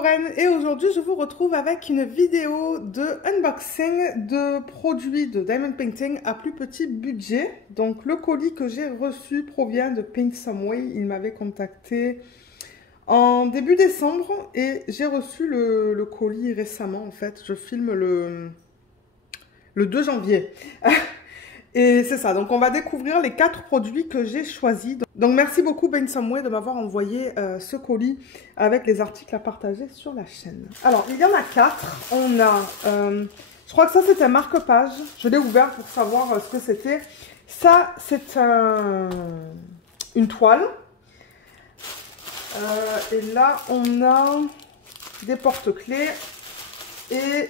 Lorraine et aujourd'hui je vous retrouve avec une vidéo de unboxing de produits de Diamond Painting à plus petit budget. Donc le colis que j'ai reçu provient de Paint Some Way. Il m'avait contacté en début décembre et j'ai reçu le colis récemment en fait. Je filme le 2 janvier. Et c'est ça, donc on va découvrir les 4 produits que j'ai choisis. Donc merci beaucoup Paint Some Way de m'avoir envoyé ce colis avec les articles à partager sur la chaîne. Alors il y en a 4, on a, je crois que ça c'était un marque-page, je l'ai ouvert pour savoir ce que c'était. Ça c'est une toile. Et là on a des porte-clés et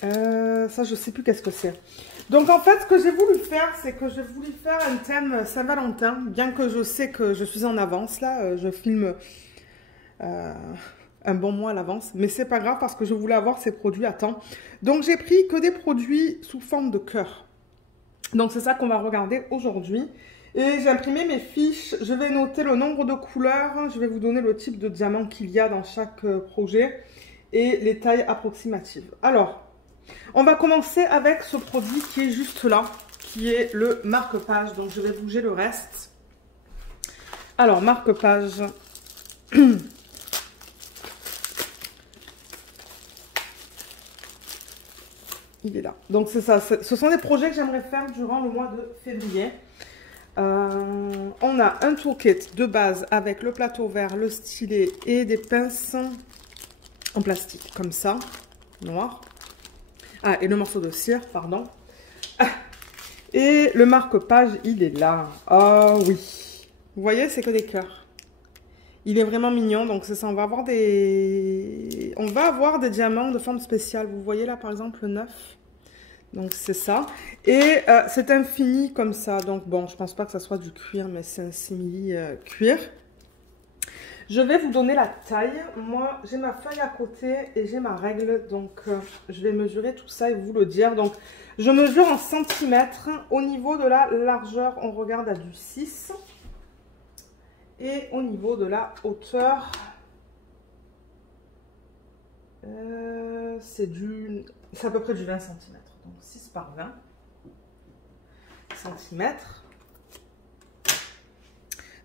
ça je sais plus qu'est-ce que c'est. Donc en fait, ce que j'ai voulu faire, c'est que j'ai voulu faire un thème Saint-Valentin, bien que je sais que je suis en avance, là, je filme un bon mois à l'avance, mais c'est pas grave parce que je voulais avoir ces produits à temps. Donc j'ai pris que des produits sous forme de cœur. Donc c'est ça qu'on va regarder aujourd'hui. Et j'ai imprimé mes fiches, je vais noter le nombre de couleurs, je vais vous donner le type de diamant qu'il y a dans chaque projet et les tailles approximatives. Alors, on va commencer avec ce produit qui est juste là, qui est le marque-page. Donc, je vais bouger le reste. Alors, marque-page. Il est là. Donc, c'est ça. Ce sont des projets que j'aimerais faire durant le mois de février. On a un toolkit de base avec le plateau vert, le stylet et des pinces en plastique, comme ça, noir. Ah, et le morceau de cire, pardon. Et le marque-page, il est là. Oh oui. Vous voyez, c'est que des cœurs. Il est vraiment mignon. Donc, c'est ça. On va avoir des diamants de forme spéciale. Vous voyez là, par exemple, le 9. Donc, c'est ça. Et c'est infini comme ça. Donc, bon, je pense pas que ça soit du cuir, mais c'est un simili cuir. Je vais vous donner la taille. Moi, j'ai ma feuille à côté et j'ai ma règle. Donc, je vais mesurer tout ça et vous le dire. Donc, je mesure en centimètres. Au niveau de la largeur, on regarde à du 6. Et au niveau de la hauteur, c'est à peu près du 20 cm. Donc, 6 par 20 cm.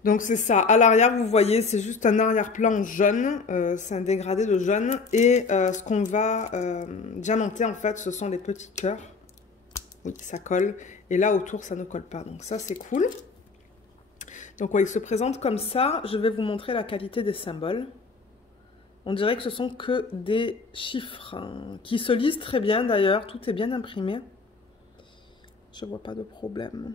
Donc c'est ça, à l'arrière vous voyez c'est juste un arrière-plan jaune, c'est un dégradé de jaune et ce qu'on va diamanter en fait ce sont les petits cœurs, oui ça colle et là autour ça ne colle pas donc ça c'est cool. Donc ouais, il se présente comme ça, je vais vous montrer la qualité des symboles. On dirait que ce sont que des chiffres hein, qui se lisent très bien d'ailleurs, tout est bien imprimé, je vois pas de problème.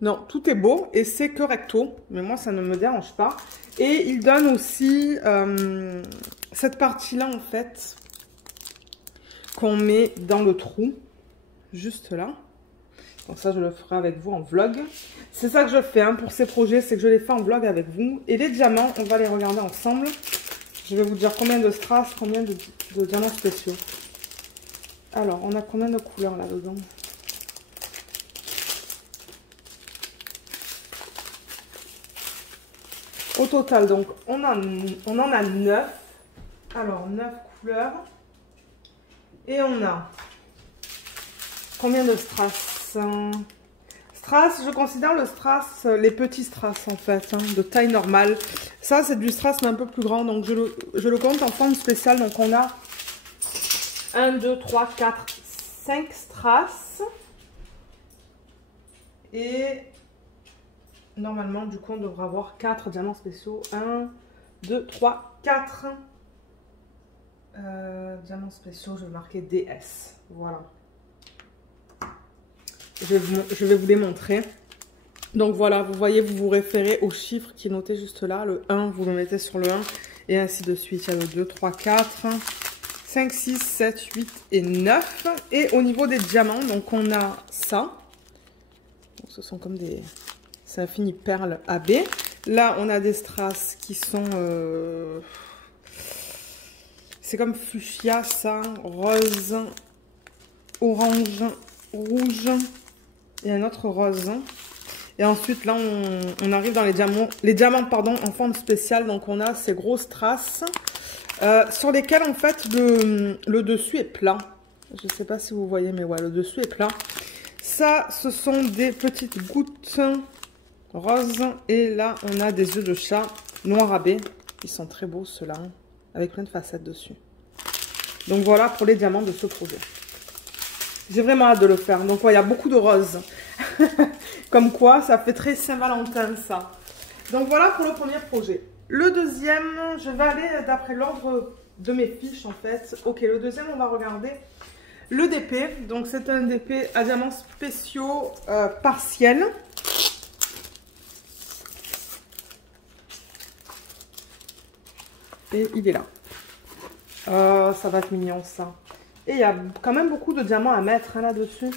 Non, tout est beau et c'est que recto, mais moi ça ne me dérange pas. Et il donne aussi cette partie-là en fait qu'on met dans le trou, juste là. Donc ça je le ferai avec vous en vlog. C'est ça que je fais hein, pour ces projets, c'est que je les fais en vlog avec vous. Et les diamants, on va les regarder ensemble. Je vais vous dire combien de strass, combien de diamants spéciaux. Alors, on a combien de couleurs là-dedans ? Au total, donc, on en a 9. Alors, 9 couleurs. Et on a combien de strass? Strass, je considère le strass, les petits strass en fait, hein, de taille normale. Ça, c'est du strass, mais un peu plus grand. Donc, je le compte en forme spéciale. Donc, on a 1, 2, 3, 4, 5 strass. Et normalement, du coup, on devrait avoir 4 diamants spéciaux. 1, 2, 3, 4 diamants spéciaux. Je vais marquer DS. Voilà. Je vais vous les montrer. Donc voilà, vous voyez, vous vous référez au chiffre qui est noté juste là. Le 1, vous le mettez sur le 1. Et ainsi de suite. Il y a le 2, 3, 4, 5, 6, 7, 8 et 9. Et au niveau des diamants, donc on a ça. Donc, ce sont comme des... C'est infini perles AB. Là, on a des strass qui sont... c'est comme fuchsia, ça. Rose, orange, rouge. Et un autre rose. Et ensuite, là, on arrive dans les diamants pardon, en forme spéciale. Donc, on a ces grosses traces sur lesquelles, en fait, le dessus est plat. Je ne sais pas si vous voyez, mais ouais, le dessus est plat. Ça, ce sont des petites gouttes roses. Et là, on a des yeux de chat noir à baie. Ils sont très beaux, ceux-là, hein, avec plein de facettes dessus. Donc, voilà pour les diamants de ce projet. J'ai vraiment hâte de le faire. Donc, ouais, il y a beaucoup de roses. Comme quoi, ça fait très Saint-Valentin, ça. Donc, voilà pour le premier projet. Le deuxième, je vais aller d'après l'ordre de mes fiches, en fait. Ok, le deuxième, on va regarder le DP. Donc, c'est un DP à diamants spéciaux partiels. Et il est là. Ça va être mignon, ça. Et il y a quand même beaucoup de diamants à mettre hein, là-dessus.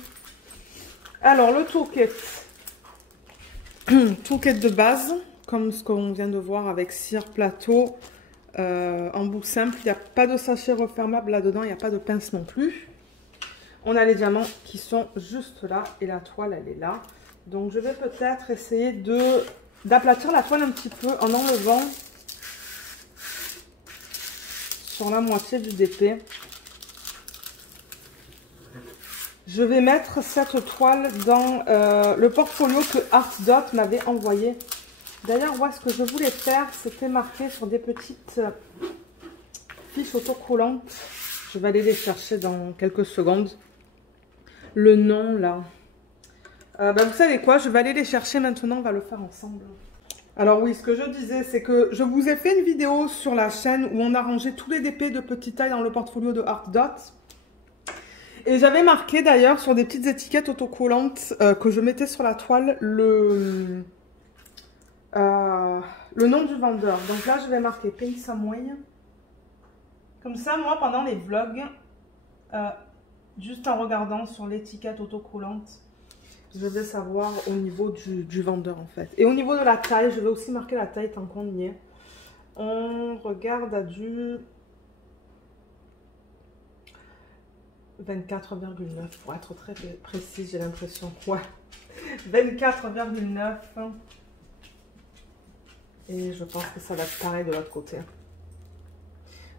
Alors, le toolkit. Toolkit de base, comme ce qu'on vient de voir avec cire, plateau, embout simple. Il n'y a pas de sachet refermable là-dedans, il n'y a pas de pince non plus. On a les diamants qui sont juste là et la toile, elle est là. Donc, je vais peut-être essayer d'aplatir la toile un petit peu en enlevant sur la moitié du DP. Je vais mettre cette toile dans le portfolio que Art Dot m'avait envoyé. D'ailleurs, moi, ce que je voulais faire, c'était marquer sur des petites fiches autocollantes. Je vais aller les chercher dans quelques secondes. Le nom, là. Vous savez quoi? Je vais aller les chercher maintenant. On va le faire ensemble. Alors oui, ce que je disais, c'est que je vous ai fait une vidéo sur la chaîne où on a rangé tous les DP de petite taille dans le portfolio de Art Dot. Et j'avais marqué d'ailleurs sur des petites étiquettes autocollantes que je mettais sur la toile le nom du vendeur. Donc là, je vais marquer Paint Some Way. Comme ça, moi, pendant les vlogs, juste en regardant sur l'étiquette autocollante, je vais savoir au niveau du vendeur en fait. Et au niveau de la taille, je vais aussi marquer la taille tant qu'on y est. On regarde à du 24,9 pour être très précis, j'ai l'impression. Ouais, 24,9. Et je pense que ça va être pareil de l'autre côté.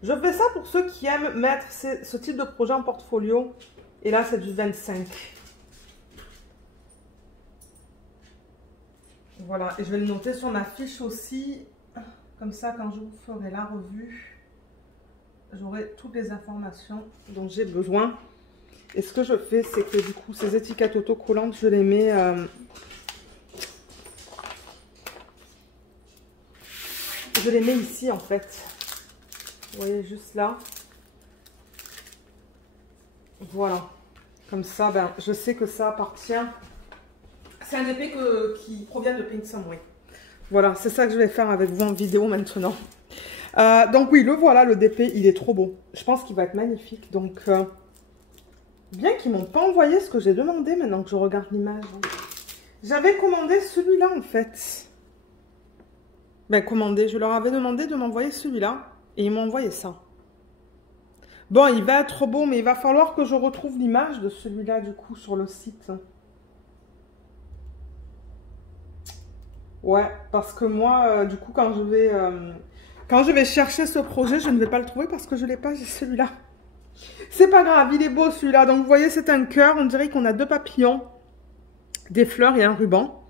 Je fais ça pour ceux qui aiment mettre ce type de projet en portfolio. Et là, c'est du 25. Voilà, et je vais le noter sur ma fiche aussi. Comme ça, quand je vous ferai la revue, j'aurai toutes les informations dont j'ai besoin. Et ce que je fais, c'est que du coup, ces étiquettes autocollantes, je les mets... je les mets ici, en fait. Vous voyez, juste là. Voilà. Comme ça, ben, je sais que ça appartient... C'est un DP qui provient de Paint Some Way. Voilà, c'est ça que je vais faire avec vous en vidéo maintenant. Donc oui, le voilà, le DP, il est trop beau. Je pense qu'il va être magnifique. Donc, bien qu'ils ne m'ont pas envoyé ce que j'ai demandé maintenant que je regarde l'image. J'avais commandé celui-là, en fait. Ben, commandé. Je leur avais demandé de m'envoyer celui-là. Et ils m'ont envoyé ça. Bon, il va être beau, mais il va falloir que je retrouve l'image de celui-là, du coup, sur le site. Ouais, parce que moi, du coup, quand je vais chercher ce projet, je ne vais pas le trouver parce que je ne l'ai pas, j'ai celui-là. C'est pas grave, il est beau celui-là. Donc, vous voyez, c'est un cœur. On dirait qu'on a deux papillons, des fleurs et un ruban.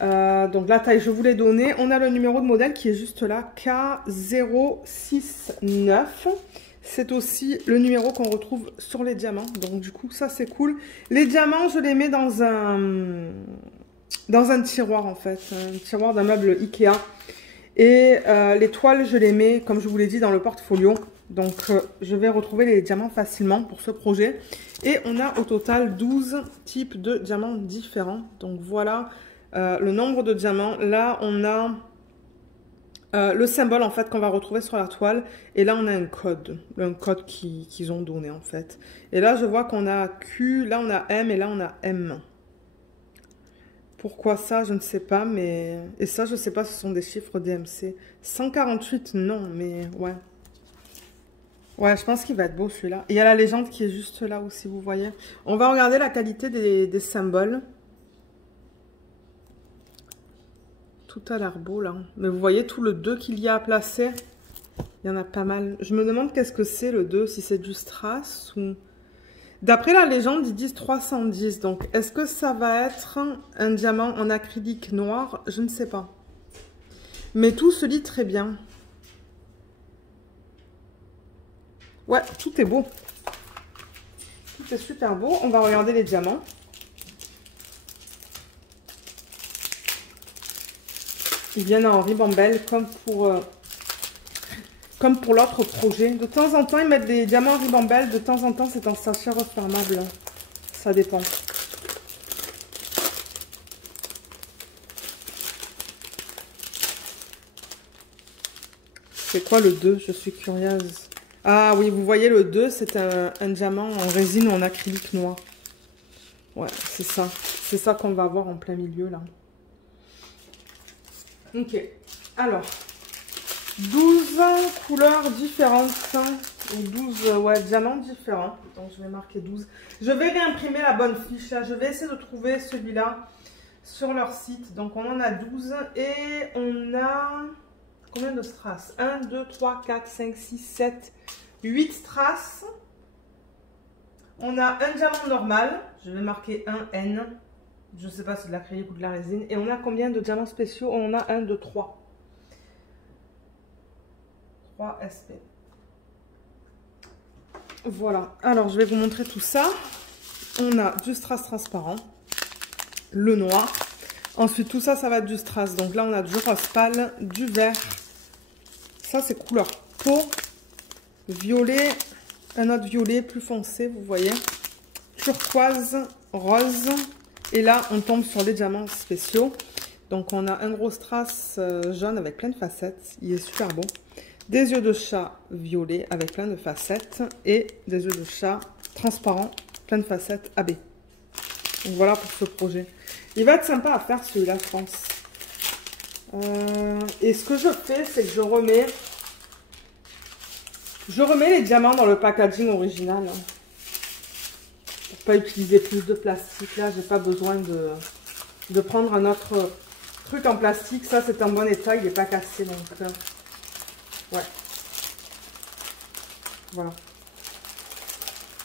Donc, la taille, je vous l'ai donnée. On a le numéro de modèle qui est juste là, K069. C'est aussi le numéro qu'on retrouve sur les diamants. Donc, du coup, ça, c'est cool. Les diamants, je les mets dans un tiroir, en fait. Un tiroir d'un meuble Ikea. Et les toiles, je les mets, comme je vous l'ai dit, dans le portfolio. Donc, je vais retrouver les diamants facilement pour ce projet. Et on a au total 12 types de diamants différents. Donc, voilà le nombre de diamants. Là, on a le symbole, en fait, qu'on va retrouver sur la toile. Et là, on a un code qu'ils ont donné, en fait. Et là, je vois qu'on a Q, là, on a M et là, on a M. Pourquoi ça, je ne sais pas, mais... Et ça, je ne sais pas, ce sont des chiffres DMC. 148, non, mais ouais. Ouais, je pense qu'il va être beau, celui-là. Il y a la légende qui est juste là aussi, vous voyez. On va regarder la qualité des symboles. tout a l'air beau là. Mais vous voyez tout le 2 qu'il y a à placer. Il y en a pas mal. Je me demande qu'est-ce que c'est le 2, si c'est du strass ou... D'après la légende, ils disent 310. Donc, est-ce que ça va être un diamant en acrylique noir? Je ne sais pas. Mais tout se lit très bien. Ouais, tout est beau. Tout est super beau. On va regarder les diamants. Ils viennent en ribambelle comme pour l'autre projet. De temps en temps, ils mettent des diamants en ribambelle. De temps en temps, c'est en sachet refermable. Ça dépend. C'est quoi le 2? Je suis curieuse. Ah oui, vous voyez le 2, c'est un diamant en résine ou en acrylique noir. Ouais, c'est ça. C'est ça qu'on va avoir en plein milieu, là. Ok. Alors, 12 couleurs différentes. Ou 12 ouais, diamants différents. Donc, je vais marquer 12. Je vais réimprimer la bonne fiche, là. Je vais essayer de trouver celui-là sur leur site. Donc, on en a 12. Et on a... Combien de strass? 1, 2, 3, 4, 5, 6, 7, 8 strass. On a un diamant normal. Je vais marquer un N. Je ne sais pas si c'est de l'acrylique ou de la résine. Et on a combien de diamants spéciaux? On a 1, 2, 3. 3 SP. Voilà. Alors, je vais vous montrer tout ça. On a du strass transparent. Le noir. Ensuite, tout ça, ça va être du strass. Donc là, on a du rose pâle, du vert. Ça, c'est couleur peau. Violet. Un autre violet plus foncé, vous voyez. Turquoise, rose. Et là, on tombe sur les diamants spéciaux. Donc, on a un gros strass jaune avec plein de facettes. Il est super beau. Des yeux de chat violet avec plein de facettes. Et des yeux de chat transparents, plein de facettes AB. Donc, voilà pour ce projet. Il va être sympa à faire celui-là, je pense. Et ce que je fais, c'est que je remets les diamants dans le packaging original. Pour pas utiliser plus de plastique. Là, j'ai pas besoin de prendre un autre truc en plastique. Ça, c'est en bon état. Il n'est pas cassé. Donc, ouais. Voilà.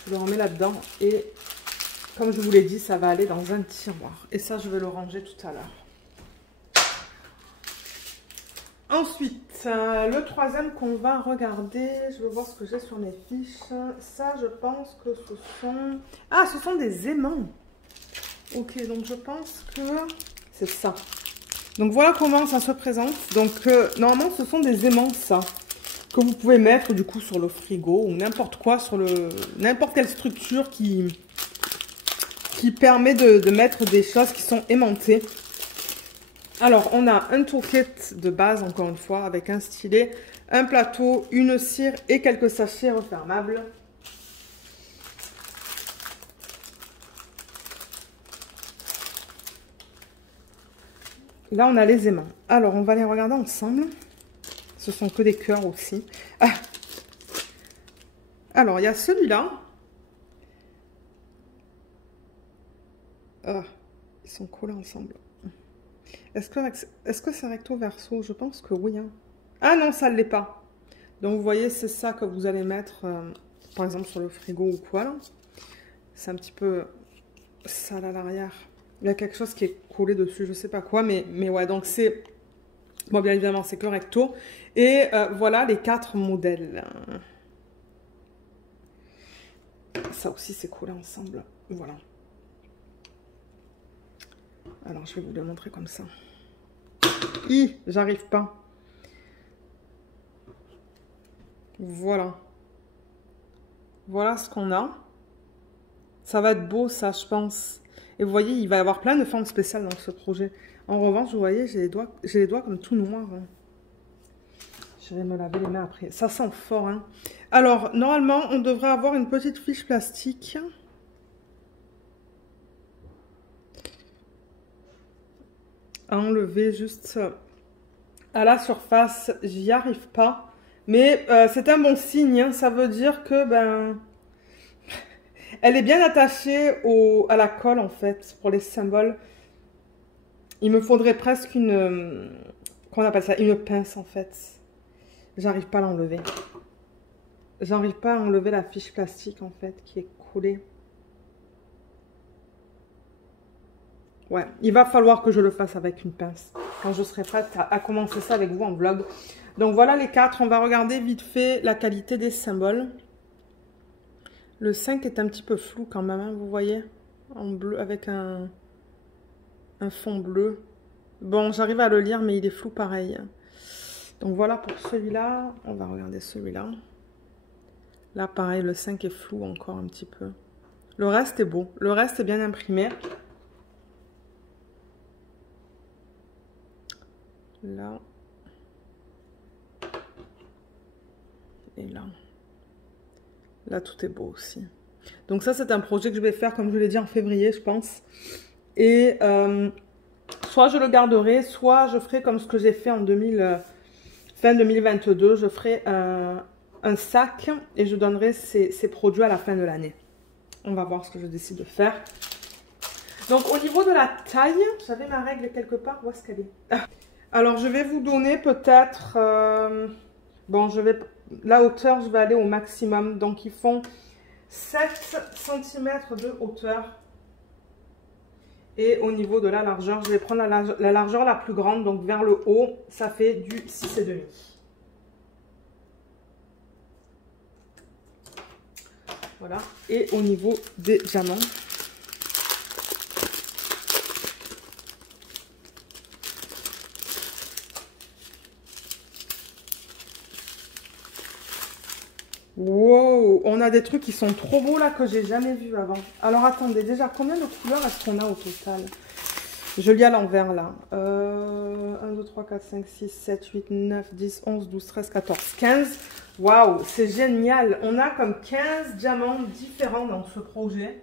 Je le remets là-dedans. Et comme je vous l'ai dit, ça va aller dans un tiroir. Et ça, je vais le ranger tout à l'heure. Ensuite, le troisième qu'on va regarder, je vais voir ce que j'ai sur mes fiches. Ça, je pense que ce sont... Ah, ce sont des aimants. Ok, donc je pense que c'est ça. Donc voilà comment ça se présente. Donc normalement, ce sont des aimants, ça. Que vous pouvez mettre du coup sur le frigo ou n'importe quoi, sur n'importe quelle structure qui permet de mettre des choses qui sont aimantées. Alors, on a un toolkit de base, encore une fois, avec un stylet, un plateau, une cire et quelques sachets refermables. Là, on a les aimants. Alors, on va les regarder ensemble. Ce sont que des cœurs aussi. Ah. Alors, il y a celui-là. Ah, ils sont collés ensemble. Est-ce que c'est recto verso? Je pense que oui. Hein. Ah non, ça ne l'est pas. Donc, vous voyez, c'est ça que vous allez mettre, par exemple, sur le frigo ou quoi. C'est un petit peu sale à l'arrière. Il y a quelque chose qui est collé dessus, je ne sais pas quoi. Mais ouais, donc c'est... Bon, bien évidemment, c'est que recto. Et voilà les 4 modèles. Ça aussi, c'est collé ensemble. Voilà. Alors, je vais vous le montrer comme ça. J'arrive pas. Voilà. Voilà ce qu'on a. Ça va être beau, ça, je pense. Et vous voyez, il va y avoir plein de formes spéciales dans ce projet. En revanche, vous voyez, j'ai les doigts comme tout noirs. Hein. Je vais me laver les mains après. Ça sent fort. Hein. Alors, normalement, on devrait avoir une petite fiche plastique. À enlever juste à la surface. J'y arrive pas. Mais c'est un bon signe. Hein. Ça veut dire que elle est bien attachée à la colle en fait pour les symboles. Il me faudrait presque une... Qu'on appelle ça? Une pince en fait. J'arrive pas à l'enlever. J'arrive pas à enlever la fiche plastique en fait qui est collée. Ouais, il va falloir que je le fasse avec une pince quand je serai prête à commencer ça avec vous en vlog. Donc voilà les 4, on va regarder vite fait la qualité des symboles. Le 5 est un petit peu flou quand même, hein, vous voyez, en bleu avec un fond bleu. Bon, j'arrive à le lire mais il est flou pareil. Donc voilà pour celui-là, on va regarder celui-là. Là pareil, le 5 est flou encore un petit peu. Le reste est beau, le reste est bien imprimé. Là. Et là. Là, tout est beau aussi. Donc ça, c'est un projet que je vais faire, comme je l'ai dit, en février, je pense. Et soit je le garderai, soit je ferai comme ce que j'ai fait en fin 2022. Je ferai un sac et je donnerai ces produits à la fin de l'année. On va voir ce que je décide de faire. Donc, au niveau de la taille, j'avais ma règle quelque part. Où est-ce qu'elle est? Alors, je vais vous donner peut-être... bon, la hauteur, je vais aller au maximum. Donc, ils font 7 cm de hauteur. Et au niveau de la largeur, je vais prendre la largeur la plus grande. Donc, vers le haut, ça fait du 6,5. Voilà. Et au niveau des diamants... Wow, on a des trucs qui sont trop beaux là que j'ai jamais vu avant. Alors attendez, déjà combien de couleurs est-ce qu'on a au total? Je lis à l'envers là. 1, 2, 3, 4, 5, 6, 7, 8, 9, 10, 11, 12, 13, 14, 15. Waouh, c'est génial. On a comme 15 diamants différents dans ce projet.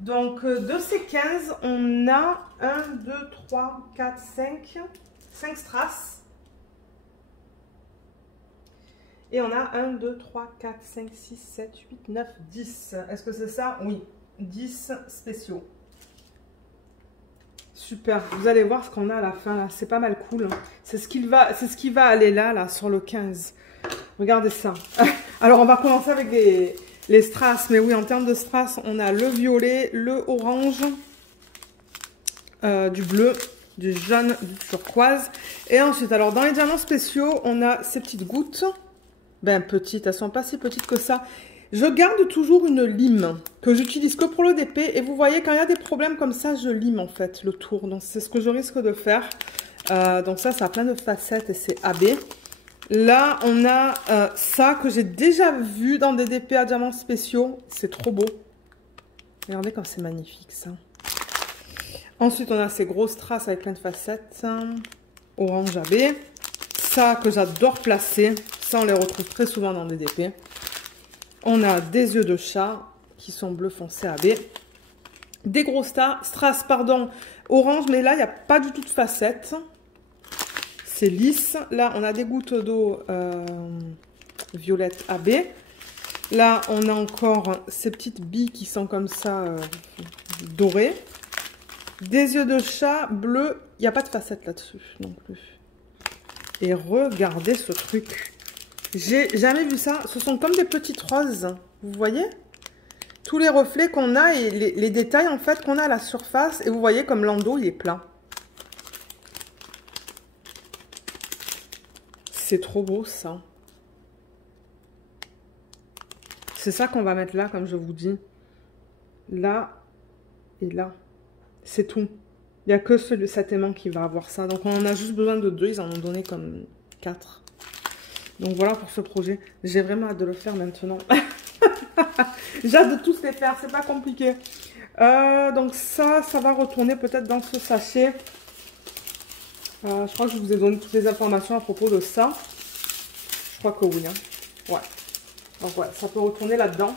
Donc de ces 15, on a 1, 2, 3, 4, 5 strass. Et on a 1, 2, 3, 4, 5, 6, 7, 8, 9, 10. Est-ce que c'est ça? Oui, 10 spéciaux. Super, vous allez voir ce qu'on a à la fin là, c'est pas mal cool. C'est ce qui va aller là, sur le 15. Regardez ça. Alors on va commencer avec les strass. Mais oui, en termes de strass, on a le violet, le orange, du bleu, du jaune, du turquoise. Et ensuite, alors dans les diamants spéciaux, on a ces petites gouttes. Ben petites, elles sont pas si petites que ça. Je garde toujours une lime que j'utilise que pour le DP. Et vous voyez, quand il y a des problèmes comme ça, je lime en fait le tour. Donc c'est ce que je risque de faire. Donc ça a plein de facettes et c'est AB. Là, on a ça que j'ai déjà vu dans des DP à diamants spéciaux. C'est trop beau. Regardez comme c'est magnifique ça. Ensuite, on a ces grosses traces avec plein de facettes. Orange AB. Ça que j'adore placer. Ça, on les retrouve très souvent dans des DP. On a des yeux de chat qui sont bleu foncé AB. Des gros strass, pardon, orange, mais là, il n'y a pas du tout de facettes. C'est lisse. Là, on a des gouttes d'eau violette AB. Là, on a encore ces petites billes qui sont comme ça, dorées. Des yeux de chat bleu. Il n'y a pas de facettes là-dessus non plus. Et regardez ce truc. J'ai jamais vu ça. Ce sont comme des petites roses. Vous voyez? Tous les reflets qu'on a et les détails en fait qu'on a à la surface. Et vous voyez comme l'endos il est plat. C'est trop beau ça. C'est ça qu'on va mettre là comme je vous dis. Là et là. C'est tout. Il n'y a que cet aimant qui va avoir ça. Donc on en a juste besoin de 2. Ils en ont donné comme 4. Donc voilà pour ce projet. J'ai vraiment hâte de le faire maintenant. J'ai hâte de tous les faire. C'est pas compliqué. Donc ça va retourner peut-être dans ce sachet. Je crois que je vous ai donné toutes les informations à propos de ça. Je crois que oui. Hein. Ouais. Donc ouais, ça peut retourner là-dedans.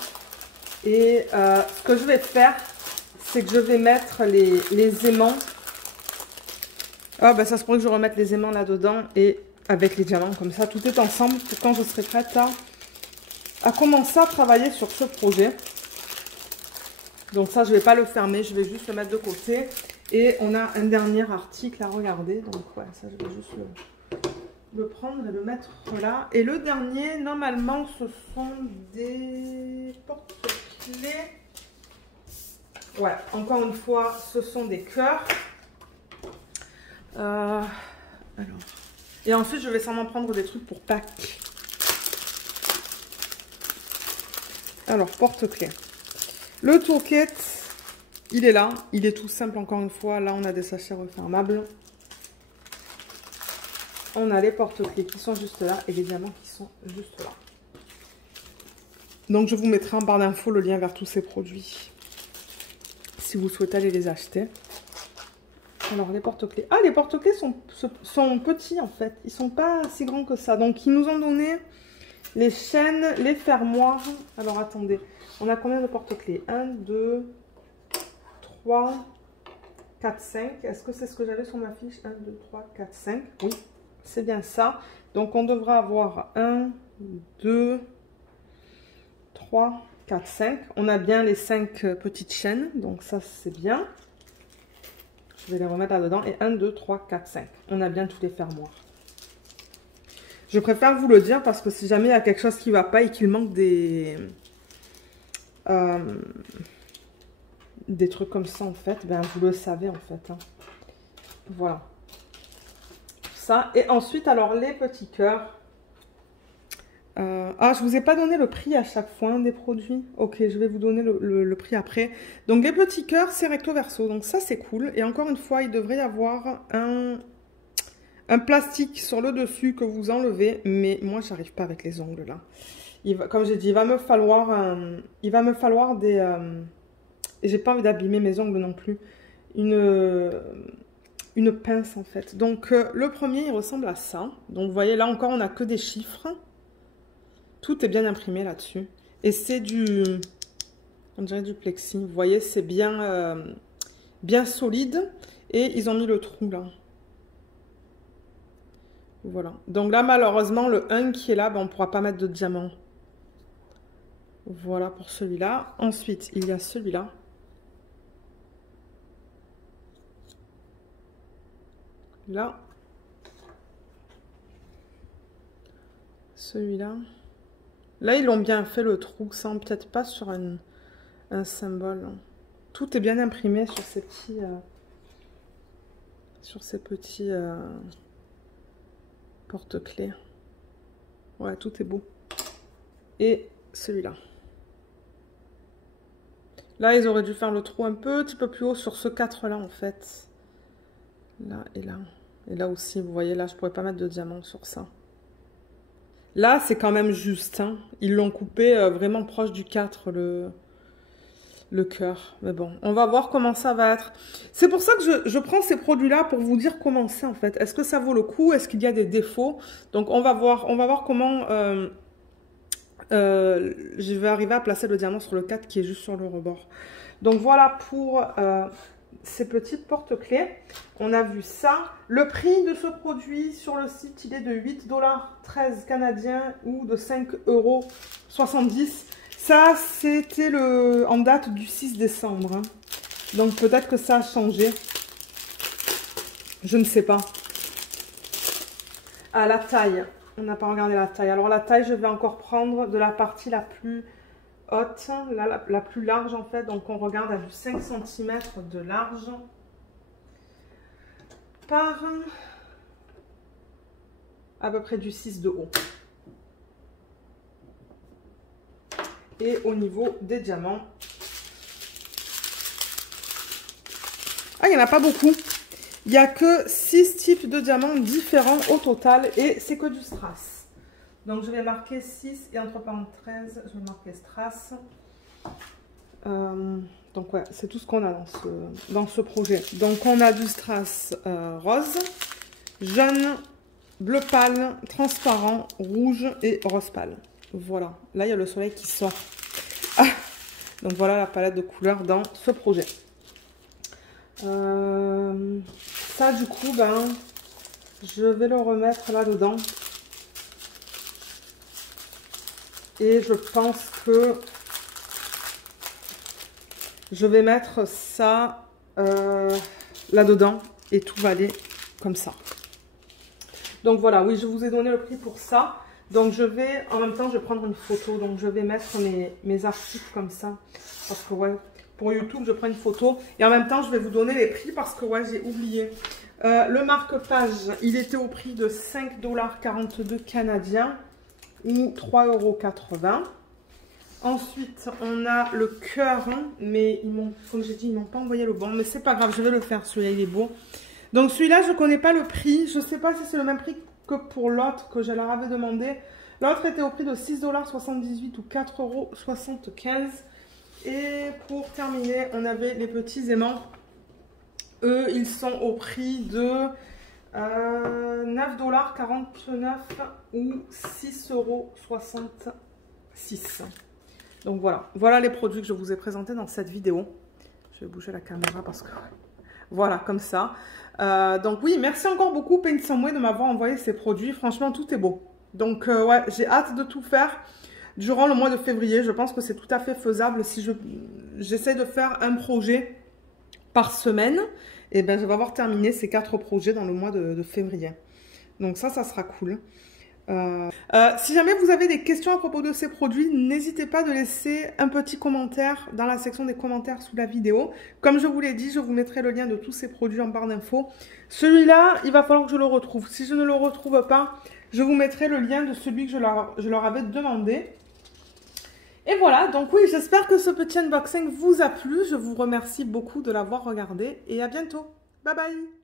Et ce que je vais faire, c'est que je vais mettre les aimants. Ah bah ça se pourrait que je remette les aimants là-dedans et avec les diamants. Comme ça, tout est ensemble pour quand je serai prête à commencer à travailler sur ce projet. Donc ça, je ne vais pas le fermer, je vais juste le mettre de côté. Et on a un dernier article à regarder. Donc ouais, ça, je vais juste le prendre et le mettre là. Et le dernier, normalement, ce sont des porte-clés. Ouais, encore une fois, ce sont des cœurs. Alors. Et ensuite, je vais sûrement prendre des trucs pour Pâques. Alors, porte-clés. Le toolkit, il est là. Il est tout simple, encore une fois. Là, on a des sachets refermables. On a les porte-clés qui sont juste là et les diamants qui sont juste là. Donc, je vous mettrai en barre d'infos le lien vers tous ces produits. Si vous souhaitez aller les acheter. Alors, les porte-clés. Ah, les porte-clés sont petits, en fait. Ils sont pas si grands que ça. Donc, ils nous ont donné les chaînes, les fermoirs. Alors, attendez. On a combien de porte-clés? 1, 2, 3, 4, 5. Est-ce que c'est ce que j'avais sur ma fiche? 1, 2, 3, 4, 5. Oui, c'est bien ça. Donc, on devra avoir 1, 2, 3, 4, 5. On a bien les 5 petites chaînes. Donc, ça, c'est bien. Je vais les remettre là-dedans. Et 1, 2, 3, 4, 5. On a bien tous les fermoirs. Je préfère vous le dire parce que si jamais il y a quelque chose qui ne va pas et qu'il manque des trucs comme ça, en fait, ben vous le savez, en fait. Hein. Voilà. Ça. Et ensuite, alors, les petits cœurs. Ah, je ne vous ai pas donné le prix à chaque fois des produits. Ok, je vais vous donner le prix après. Donc, les petits cœurs, c'est recto verso. Donc, ça, c'est cool. Et encore une fois, il devrait y avoir un plastique sur le dessus que vous enlevez. Mais moi, j'arrive pas avec les ongles, là. Comme j'ai dit, il va me falloir des... et j'ai pas envie d'abîmer mes ongles non plus. Une pince, en fait. Donc, le premier, il ressemble à ça. Donc, vous voyez, là encore, on n'a que des chiffres. Tout est bien imprimé là-dessus. Et c'est on dirait du plexi. Vous voyez, c'est bien, bien solide. Et ils ont mis le trou là. Voilà. Donc là, malheureusement, le 1 qui est là, ben, on ne pourra pas mettre de diamant. Voilà pour celui-là. Ensuite, il y a celui-là. Là. Celui-là. Là, ils l'ont bien fait le trou, sans peut-être pas sur un symbole. Tout est bien imprimé sur ces petits, porte-clés. Ouais, tout est beau. Et celui-là. Là, ils auraient dû faire le trou un petit peu plus haut sur ce 4-là, en fait. Là et là. Et là aussi, vous voyez, là, je pourrais pas mettre de diamant sur ça. Là, c'est quand même juste. Hein. Ils l'ont coupé vraiment proche du 4, le cœur. Mais bon, on va voir comment ça va être. C'est pour ça que je prends ces produits-là pour vous dire comment c'est, en fait. Est-ce que ça vaut le coup? Est-ce qu'il y a des défauts? Donc, on va voir comment je vais arriver à placer le diamant sur le 4 qui est juste sur le rebord. Donc, voilà pour... ces petites porte-clés. On a vu ça. Le prix de ce produit sur le site, il est de 8,13 $ canadiens ou de 5,70 €. Ça, c'était en date du 6 décembre. Hein. Donc, peut-être que ça a changé. Je ne sais pas. Ah, la taille. On n'a pas regardé la taille. Alors, la taille, je vais encore prendre de la partie la plus... haute, la plus large en fait, donc on regarde à du 5 cm de large par à peu près du 6 de haut. Et au niveau des diamants, ah, il n'y en a pas beaucoup, il n'y a que 6 types de diamants différents au total et c'est que du strass. Donc, je vais marquer 6 et entre parenthèses, je vais marquer strass. Donc, ouais, c'est tout ce qu'on a dans ce projet. Donc, on a du strass rose, jaune, bleu pâle, transparent, rouge et rose pâle. Voilà. Là, il y a le soleil qui sort. Ah. Donc, voilà la palette de couleurs dans ce projet. Ça, du coup, ben, je vais le remettre là-dedans. Et je pense que je vais mettre ça là-dedans et tout va aller comme ça. Donc voilà, oui, je vous ai donné le prix pour ça. Donc je vais, en même temps, je vais prendre une photo. Donc je vais mettre mes articles comme ça. Parce que ouais, pour YouTube, je prends une photo. Et en même temps, je vais vous donner les prix parce que ouais, j'ai oublié. Le marque-page, il était au prix de 5,42 $ canadiens ou 3,80 €. Ensuite, on a le cœur, hein, mais ils m'ont, comme j'ai dit, ils m'ont pas envoyé le bon. Mais c'est pas grave, je vais le faire, celui-là, il est beau. Donc celui-là, je connais pas le prix. Je sais pas si c'est le même prix que pour l'autre que je leur avais demandé. L'autre était au prix de 6,78 $ ou 4,75 €. Et pour terminer, on avait les petits aimants. Eux, ils sont au prix de 9,49 $ ou 6,66 €. Donc voilà, voilà les produits que je vous ai présentés dans cette vidéo. Je vais bouger la caméra parce que... Voilà, comme ça. Donc oui, merci encore beaucoup Paint Some Way de m'avoir envoyé ces produits. Franchement, tout est beau. Donc ouais, j'ai hâte de tout faire durant le mois de février. Je pense que c'est tout à fait faisable. Si j'essaie de faire un projet par semaine, et ben je vais avoir terminé ces 4 projets dans le mois de février. Donc ça sera cool. Si jamais vous avez des questions à propos de ces produits, n'hésitez pas de laisser un petit commentaire dans la section des commentaires sous la vidéo. Comme je vous l'ai dit, je vous mettrai le lien de tous ces produits en barre d'infos. Celui-là, il va falloir que je le retrouve. Si je ne le retrouve pas, je vous mettrai le lien de celui que je leur avais demandé. Et voilà, donc oui, j'espère que ce petit unboxing vous a plu. Je vous remercie beaucoup de l'avoir regardé et à bientôt. Bye bye!